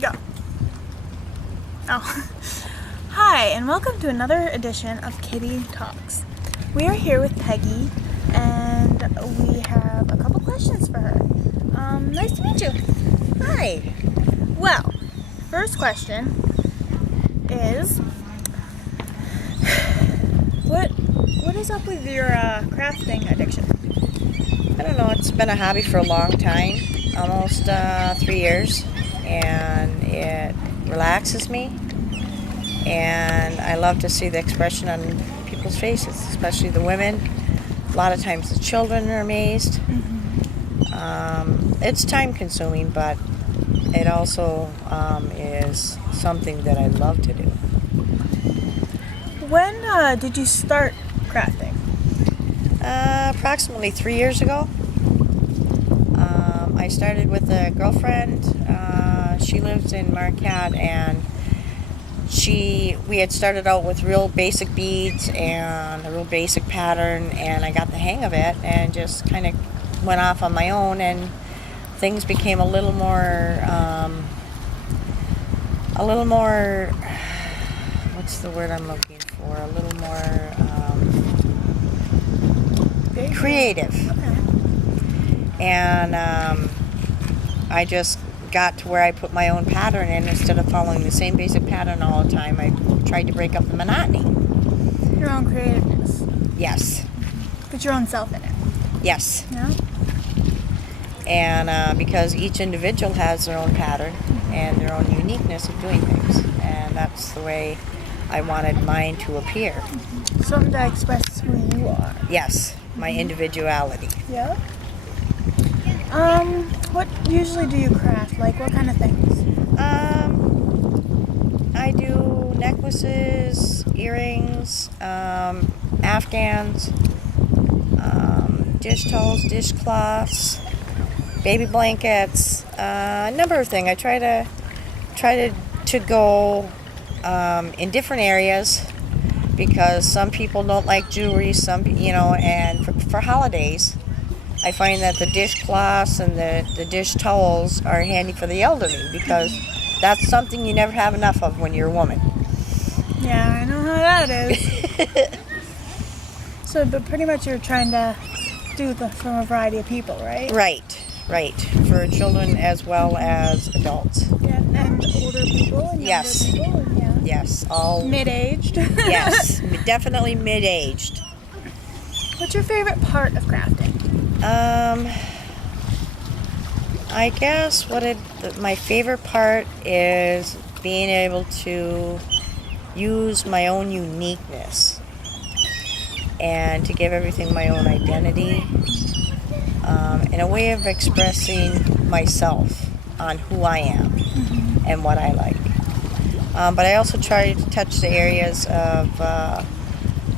Go. Oh. Hi, and welcome to another edition of Kitty Talks. We are here with Peggy, and we have a couple questions for her. Nice to meet you. Hi. Well, first question is, what is up with your crafting addiction? I don't know, it's been a hobby for a long time, almost 3 years, and it relaxes me, and I love to see the expression on people's faces, especially the women. A lot of times the children are amazed. It's time consuming, but it also is something that I love to do. When did you start crafting? Approximately 3 years ago. I started with a girlfriend. She lives in Marquette, and we had started out with real basic beads and a real basic pattern, and I got the hang of it and just kind of went off on my own, and things became a little more what's the word I'm looking for? A little more creative. Okay. And I just got to where I put my own pattern in instead of following the same basic pattern all the time. I tried to break up the monotony. Your own creativeness. Yes. Put your own self in it. Yes. Yeah? And because each individual has their own pattern and their own uniqueness of doing things. And that's the way I wanted mine to appear. Something to express who you are. Yes. My individuality. Yeah. What usually do you craft? Like, what kind of things? I do necklaces, earrings, afghans, dish towels, dishcloths, baby blankets, a number of things. I try to go in different areas, because some people don't like jewelry, and for holidays, I find that the dishcloths and the dish towels are handy for the elderly, because that's something you never have enough of when you're a woman. Yeah, I know how that is. So, but pretty much you're trying to do from a variety of people, right? Right. For children as well as adults. Yeah, and older people and Yes. younger people. And, yeah. Yes, all. Mid-aged. Yes, definitely mid-aged. What's your favorite part of crafting? I guess my favorite part is being able to use my own uniqueness and to give everything my own identity, in a way of expressing myself on who I am and what I like. But I also try to touch the areas of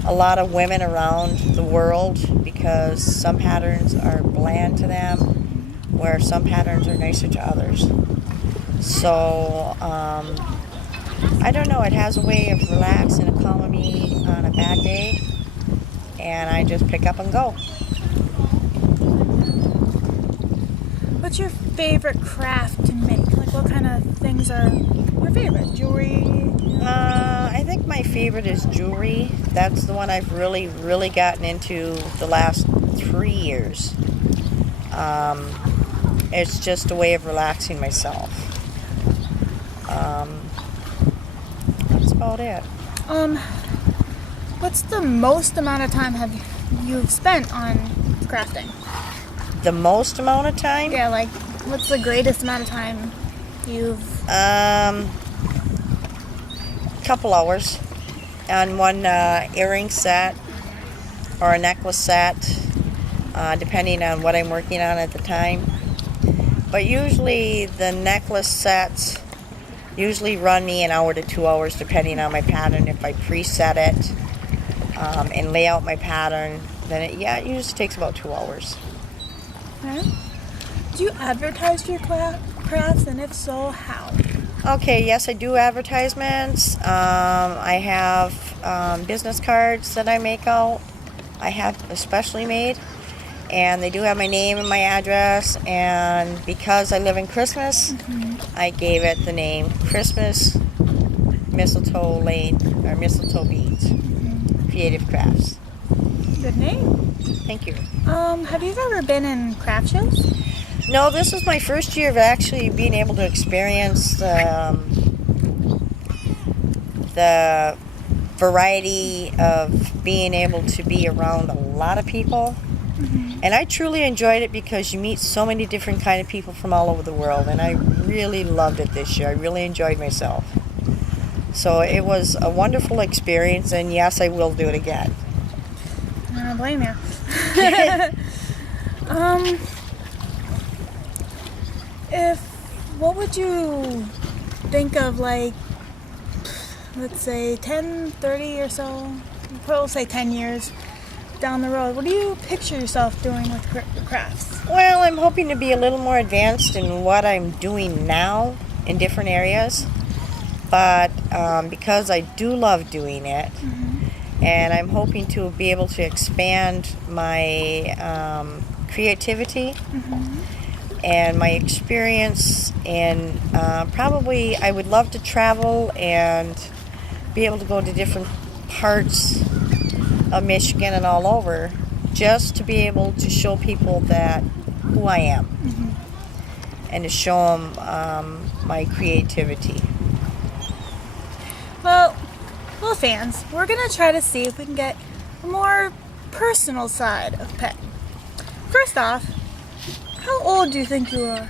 a lot of women around the world, because some patterns are bland to them, where some patterns are nicer to others. So, I don't know, it has a way of relaxing and calming me on a bad day, and I just pick up and go. What's your favorite craft to make? Like, what kind of things are your favorite? Jewelry? I think my favorite is jewelry. That's the one I've really, really gotten into the last 3 years. It's just a way of relaxing myself. That's about it. What's the most amount of time have you spent on crafting? The most amount of time? Yeah, like, what's the greatest amount of time you've... Couple hours on one earring set or a necklace set, depending on what I'm working on at the time. But usually the necklace sets usually run me an hour to 2 hours, depending on my pattern. If I preset it and lay out my pattern, then it usually takes about 2 hours. Okay. Do you advertise your crafts, and if so, how? Okay, yes, I do advertisements. I have business cards that I make out. I have especially made. And they do have my name and my address, and because I live in Christmas, I gave it the name Christmas Mistletoe Lane, or Mistletoe Beads, Creative Crafts. Good name. Thank you. Have you ever been in craft shows? No, this was my first year of actually being able to experience the variety of being able to be around a lot of people. And I truly enjoyed it because you meet so many different kind of people from all over the world, and I really loved it this year. I really enjoyed myself. So it was a wonderful experience, and yes, I will do it again. I don't blame you. What would you think of, like, let's say 10, 30 or so, we'll say 10 years down the road, what do you picture yourself doing with crafts? Well, I'm hoping to be a little more advanced in what I'm doing now in different areas, but because I do love doing it, and I'm hoping to be able to expand my creativity and my experience, and probably I would love to travel and be able to go to different parts of Michigan and all over, just to be able to show people that who I am, and to show them my creativity. Well, fans, we're gonna try to see if we can get a more personal side of Peg. First off, how old do you think you are?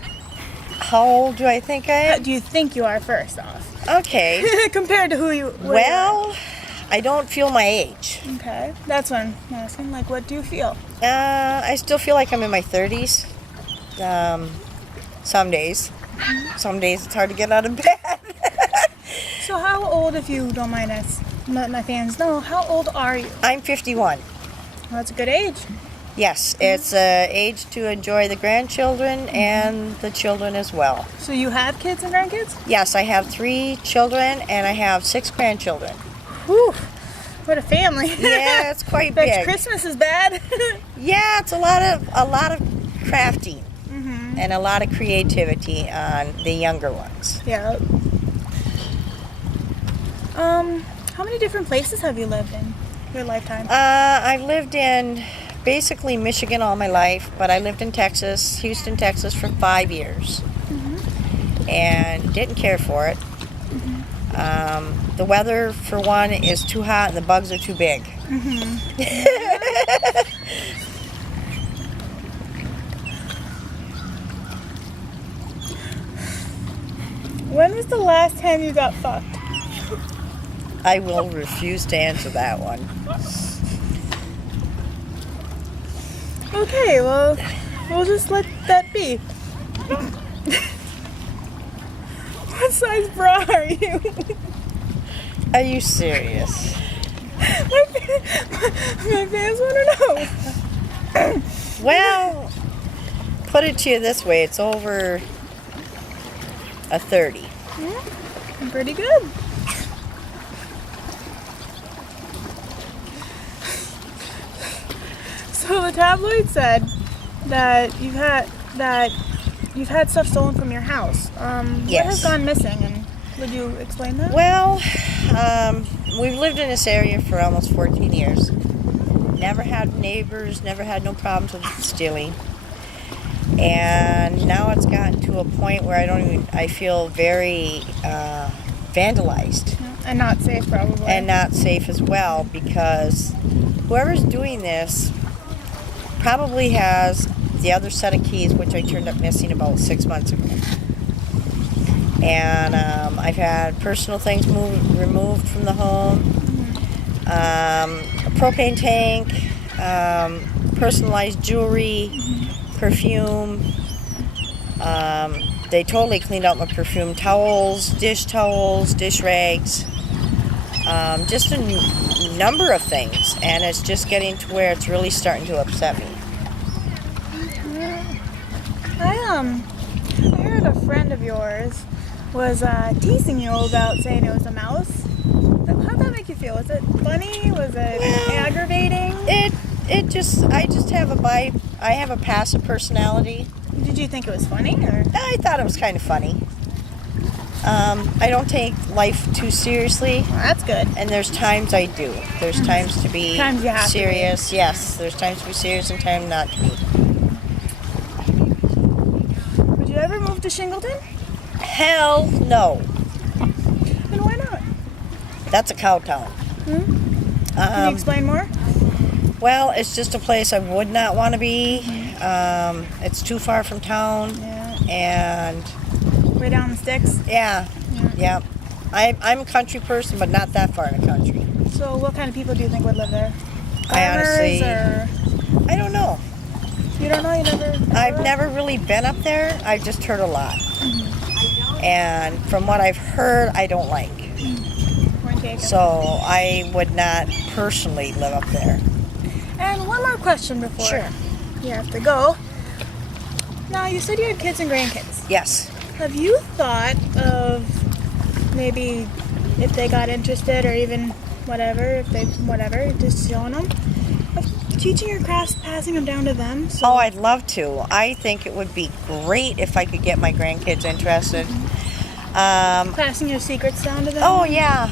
How old do I think I am? Do you think you are, first off? Okay. Compared to who you were. Well, I don't feel my age. Okay, that's what I'm asking. Like, what do you feel? I still feel like I'm in my 30s. Some days. Some days it's hard to get out of bed. So how old, if you don't mind us, let my fans know, how old are you? I'm 51. Well, that's a good age. Yes, it's an age to enjoy the grandchildren and the children as well. So you have kids and grandkids? Yes, I have 3 children and I have 6 grandchildren. Whew, what a family. Yeah, it's quite Next big. Christmas is bad. Yeah, it's a lot of crafting and a lot of creativity on the younger ones. Yeah. How many different places have you lived in your lifetime? I've lived in basically Michigan all my life, but I lived in Texas, Houston, Texas for 5 years, and didn't care for it. The weather, for one, is too hot and the bugs are too big. When was the last time you got fucked? I will refuse to answer that one. Okay, well, we'll just let that be. What size bra are you? Are you serious? My fans want to know. Well, put it to you this way, it's over a 30. Yeah, pretty good. So the tabloid said that you've had stuff stolen from your house. What Yes. has gone missing, and would you explain that? Well, we've lived in this area for almost 14 years. Never had neighbors, never had no problems with stealing. And now it's gotten to a point where I feel very vandalized. And not safe, probably. And not safe as well, because whoever's doing this probably has the other set of keys, which I turned up missing about 6 months ago. And I've had personal things removed from the home, a propane tank, personalized jewelry, perfume. They totally cleaned out my perfume towels, dish rags, just a number of things, and it's just getting to where it's really starting to upset me. I heard a friend of yours was teasing you about saying it was a mouse. How'd that make you feel? Was it funny? Was it aggravating? I just have I have a passive personality. Did you think it was funny, or? I thought it was kind of funny. I don't take life too seriously. Well, that's good. And there's times I do. There's times to be Times you have serious. Yes, there's times to be serious and time not to be. Would you ever move to Shingleton? Hell no. And why not? That's a cow town. Can you explain more? Well, it's just a place I would not want to be. It's too far from town. Yeah. And Way down the sticks? yeah. I'm a country person, but not that far in the country. So what kind of people do you think would live there? I honestly- Farmers, or I don't know. you don't know? You never? I've never really been up there. I've just heard a lot. And from what I've heard, I don't like. Point taken. So I would not personally live up there. And one more question before Sure. you have to go. Now, you said you had kids and grandkids. Yes. Have you thought of maybe if they got interested, or even whatever, just showing them, of teaching your crafts, passing them down to them? So Oh, I'd love to. I think it would be great if I could get my grandkids interested. passing your secrets down to them? Oh, yeah.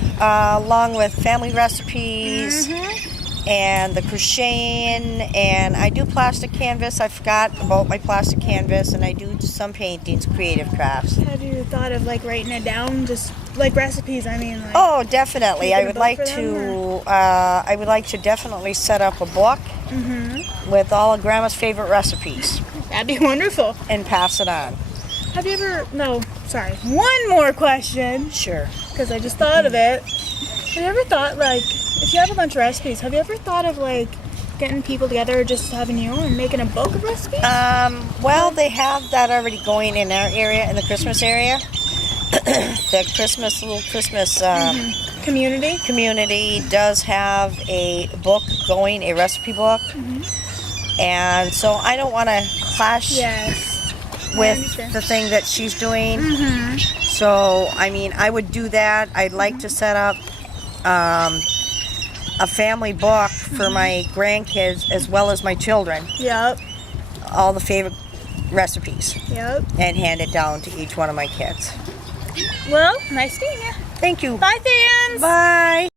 Along with family recipes and the crocheting. And I do plastic canvas. I forgot about my plastic canvas. And I do some paintings, creative crafts. Have you thought of like writing it down, just like recipes? I mean, like, Oh, definitely. Keeping I a would book like for them, to. I would like to definitely set up a book with all of Grandma's favorite recipes that'd be wonderful. and pass it on. Have you ever? No, sorry. One more question, Sure. because I just thought of it. Have you ever thought, like, if you have a bunch of recipes, have you ever thought of like getting people together, or just having you and making a book of recipes? Well, they have that already going in our area, in the Christmas area. The little Christmas Community. does have a book going, a recipe book. And so I don't want to clash Yes. I with understand. the thing that she's doing. So, I mean, I would do that. I'd like to set up a family book for my grandkids as well as my children, Yep. all the favorite recipes, Yep. and hand it down to each one of my kids. Well, nice meeting you. Thank you. Bye, fans. Bye.